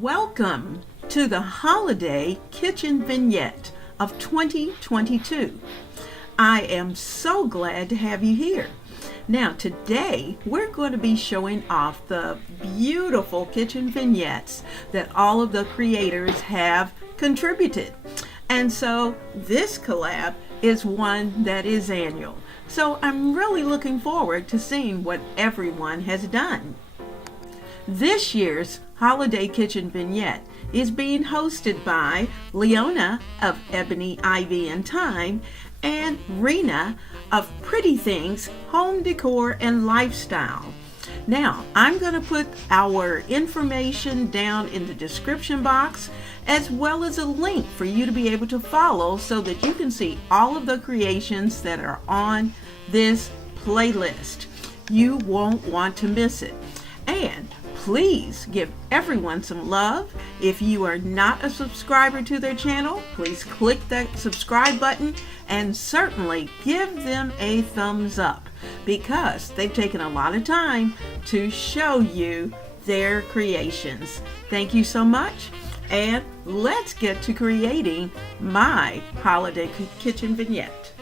Welcome to the Holiday Kitchen Vignette of 2022. I am so glad to have you here. Now today we're going to be showing off the beautiful kitchen vignettes that all of the creators have contributed. And so this collab is one that is annual. So I'm really looking forward to seeing what everyone has done. This year's Holiday Kitchen Vignette is being hosted by Leona of Ebony Ivy Thyme and Rena of Pretty Things Home Decor and Lifestyle. Now, I'm going to put our information down in the description box as well as a link for you to be able to follow so that you can see all of the creations that are on this playlist. You won't want to miss it. And please give everyone some love. If you are not a subscriber to their channel, please click that subscribe button and certainly give them a thumbs up because they've taken a lot of time to show you their creations. Thank you so much, and let's get to creating my Holiday Kitchen Vignette.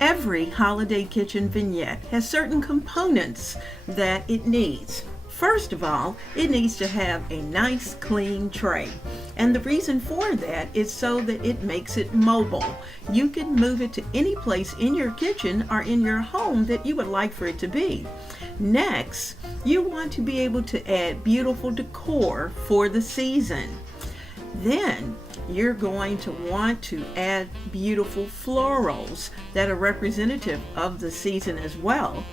Every Holiday Kitchen Vignette has certain components that it needs. First of all, it needs to have a nice clean tray. And the reason for that is so that it makes it mobile. You can move it to any place in your kitchen or in your home that you would like for it to be. Next, you want to be able to add beautiful decor for the season. Then you're going to want to add beautiful florals that are representative of the season as well.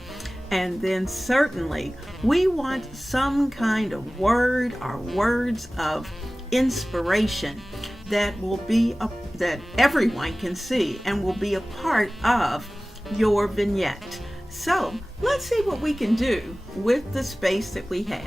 And then certainly we want some kind of word or words of inspiration that will be that everyone can see and will be a part of your vignette. So let's see what we can do with the space that we have.